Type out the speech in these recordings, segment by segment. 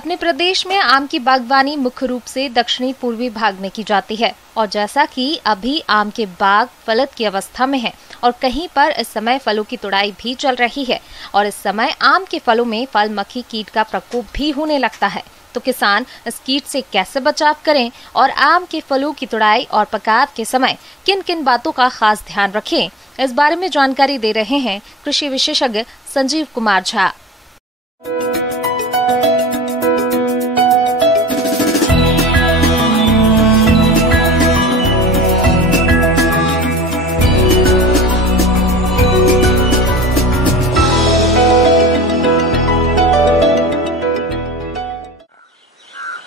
अपने प्रदेश में आम की बागवानी मुख्य रूप से दक्षिणी पूर्वी भाग में की जाती है और जैसा कि अभी आम के बाग फलत की अवस्था में है और कहीं पर इस समय फलों की तुड़ाई भी चल रही है और इस समय आम के फलों में फल मक्खी कीट का प्रकोप भी होने लगता है। तो किसान इस कीट से कैसे बचाव करें और आम के फलों की तुड़ाई और पकाव के समय किन किन बातों का खास ध्यान रखें, इस बारे में जानकारी दे रहे हैं कृषि विशेषज्ञ संजीव कुमार झा।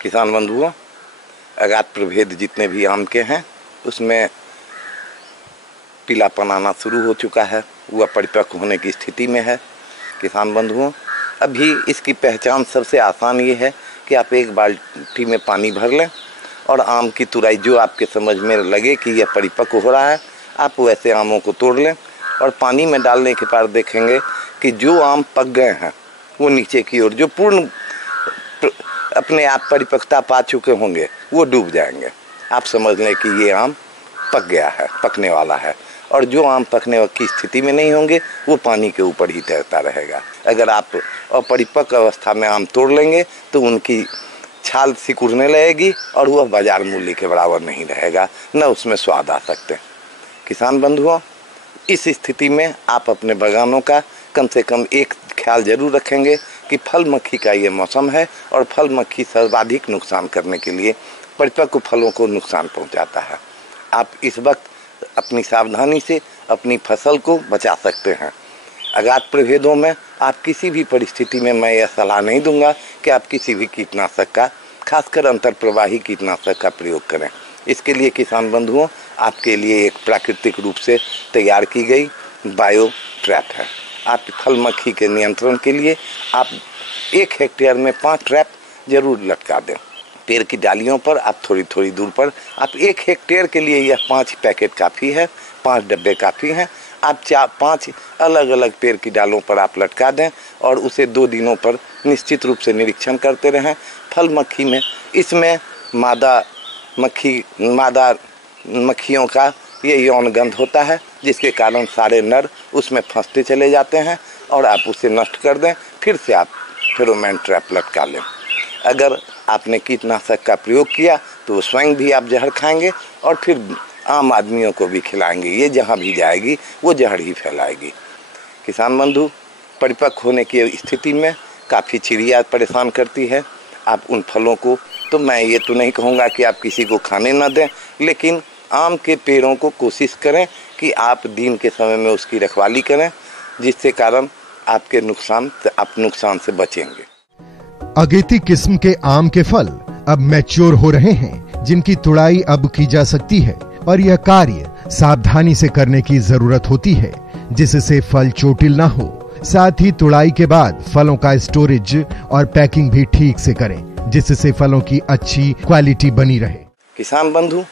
किसान बंधुओं, अगाध प्रभेद जितने भी आम के हैं उसमें पीलापन आना शुरू हो चुका है, वह परिपक्व होने की स्थिति में है। किसान बंधुओं, अभी इसकी पहचान सबसे आसान ये है कि आप एक बाल्टी में पानी भर लें और आम की तुराई जो आपके समझ में लगे कि यह परिपक्व हो रहा है, आप वैसे आमों को तोड़ लें और पानी में डालने के बाद देखेंगे कि जो आम पक गए हैं वो नीचे की ओर जो पूर्ण अपने आप परिपक्वता पा चुके होंगे वो डूब जाएंगे। आप समझ लें कि ये आम पक गया है, पकने वाला है। और जो आम पकने की स्थिति में नहीं होंगे वो पानी के ऊपर ही तैरता रहेगा। अगर आप अपरिपक्व अवस्था में आम तोड़ लेंगे तो उनकी छाल सिकुड़ने लगेगी और वह बाजार मूल्य के बराबर नहीं रहेगा, न उसमें स्वाद आ सकते। किसान बंधुओं, इस स्थिति में आप अपने बागानों का कम से कम एक ख्याल जरूर रखेंगे कि फल मक्खी का ये मौसम है और फल मक्खी सर्वाधिक नुकसान करने के लिए परिपक्व फलों को नुकसान पहुंचाता है। आप इस वक्त अपनी सावधानी से अपनी फसल को बचा सकते हैं। अगाध प्रभेदों में आप किसी भी परिस्थिति में मैं यह सलाह नहीं दूंगा कि आप किसी भी कीटनाशक का, खासकर अंतरप्रवाही कीटनाशक का प्रयोग करें। इसके लिए किसान बंधुओं, आपके लिए एक प्राकृतिक रूप से तैयार की गई बायो ट्रैप है। आप फल मक्खी के नियंत्रण के लिए आप 1 हेक्टेयर में 5 ट्रैप जरूर लटका दें। पेड़ की डालियों पर आप थोड़ी थोड़ी दूर पर आप 1 हेक्टेयर के लिए यह 5 पैकेट काफ़ी है, 5 डब्बे काफ़ी हैं। आप 5 अलग अलग पेड़ की डालों पर आप लटका दें और उसे 2 दिनों पर निश्चित रूप से निरीक्षण करते रहें। फल मक्खी में इसमें मादा मक्खियों का ये यौन गंध होता है, जिसके कारण सारे नर उसमें फंसते चले जाते हैं और आप उसे नष्ट कर दें। फिर से आप फेरोमोन ट्रैप लटका लें। अगर आपने कीटनाशक का प्रयोग किया तो स्वयं भी आप जहर खाएंगे और फिर आम आदमियों को भी खिलाएंगे। ये जहाँ भी जाएगी वो जहर ही फैलाएगी। किसान बंधु, परिपक्व होने की स्थिति में काफ़ी चिड़िया परेशान करती है। आप उन फलों को, तो मैं ये तो नहीं कहूँगा कि आप किसी को खाने ना दें, लेकिन आम के पेड़ों को कोशिश करें कि आप दिन के समय में उसकी रखवाली करें, जिससे कारण आप नुकसान से बचेंगे। अगेती किस्म के आम के फल अब मैच्योर हो रहे हैं, जिनकी तुड़ाई अब की जा सकती है और यह कार्य सावधानी से करने की जरूरत होती है, जिससे फल चोटिल ना हो। साथ ही तुड़ाई के बाद फलों का स्टोरेज और पैकिंग भी ठीक से करें, जिससे फलों की अच्छी क्वालिटी बनी रहे। किसान बंधु,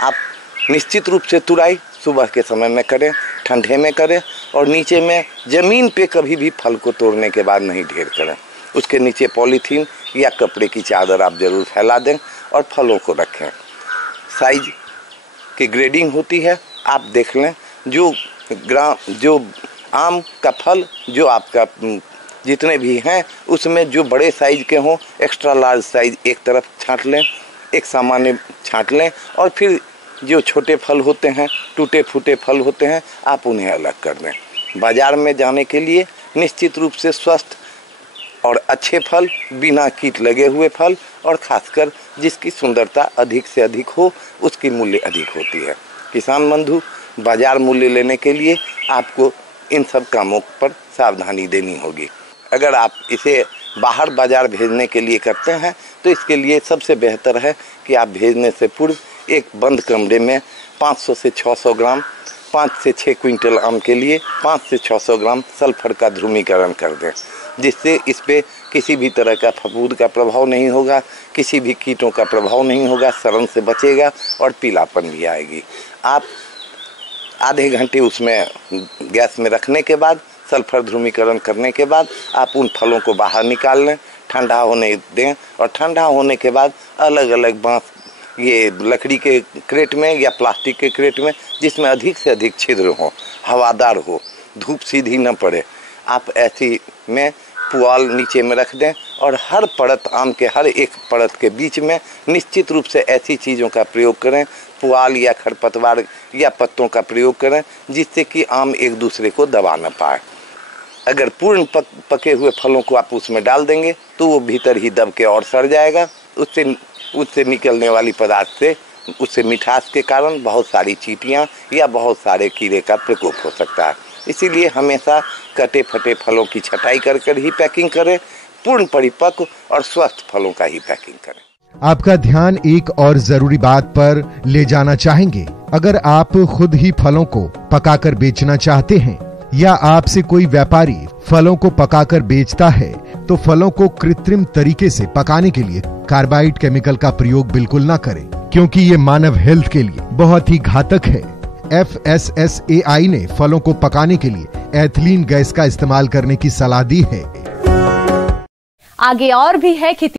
आप निश्चित रूप से तुड़ाई सुबह के समय में करें, ठंडे में करें और नीचे में ज़मीन पे कभी भी फल को तोड़ने के बाद नहीं ढेर करें। उसके नीचे पॉलीथीन या कपड़े की चादर आप जरूर फैला दें और फलों को रखें। साइज की ग्रेडिंग होती है, आप देख लें। जो आम का फल जो आपका जितने भी हैं उसमें जो बड़े साइज के हों, एक्स्ट्रा लार्ज साइज एक तरफ छांट लें, एक सामान्य छांट लें और फिर जो छोटे फल होते हैं, टूटे फूटे फल होते हैं, आप उन्हें अलग कर दें। बाजार में जाने के लिए निश्चित रूप से स्वस्थ और अच्छे फल, बिना कीट लगे हुए फल और खासकर जिसकी सुंदरता अधिक से अधिक हो, उसकी मूल्य अधिक होती है। किसान बंधु, बाजार मूल्य लेने के लिए आपको इन सब कामों पर सावधानी देनी होगी। अगर आप इसे बाहर बाजार भेजने के लिए करते हैं तो इसके लिए सबसे बेहतर है कि आप भेजने से पूर्व एक बंद कमरे में 500 से 600 ग्राम 5 से 6 क्विंटल आम के लिए 5 से 600 ग्राम सल्फर का ध्रुवीकरण कर दें, जिससे इस पे किसी भी तरह का फफूंद का प्रभाव नहीं होगा, किसी भी कीटों का प्रभाव नहीं होगा, सड़न से बचेगा और पीलापन भी आएगी। आप आधे घंटे उसमें गैस में रखने के बाद, सल्फर ध्रुवीकरण करने के बाद आप उन फलों को बाहर निकाल लें, ठंडा होने दें और ठंडा होने के बाद अलग अलग बांस ये लकड़ी के क्रेट में या प्लास्टिक के क्रेट में जिसमें अधिक से अधिक छिद्र हो, हवादार हो, धूप सीधी न पड़े, आप ऐसी में पुआल नीचे में रख दें और हर परत आम के हर एक परत के बीच में निश्चित रूप से ऐसी चीज़ों का प्रयोग करें, पुआल या खरपतवार या पत्तों का प्रयोग करें जिससे कि आम एक दूसरे को दबा न पाए। अगर पूर्ण पके हुए फलों को आप उसमें डाल देंगे तो वो भीतर ही दब के और सड़ जाएगा। उससे निकलने वाली पदार्थ से उससे मिठास के कारण बहुत सारी चींटियाँ या बहुत सारे कीड़े का प्रकोप हो सकता है। इसीलिए हमेशा कटे फटे फलों की छटाई कर ही पैकिंग करें, पूर्ण परिपक्व और स्वस्थ फलों का ही पैकिंग करें। आपका ध्यान एक और जरूरी बात पर ले जाना चाहेंगे। अगर आप खुद ही फलों को पकाकर बेचना चाहते हैं या आपसे कोई व्यापारी फलों को पकाकर बेचता है तो फलों को कृत्रिम तरीके से पकाने के लिए कार्बाइड केमिकल का प्रयोग बिल्कुल ना करें, क्योंकि ये मानव हेल्थ के लिए बहुत ही घातक है। FSSAI ने फलों को पकाने के लिए एथिलीन गैस का इस्तेमाल करने की सलाह दी है। आगे और भी है खेती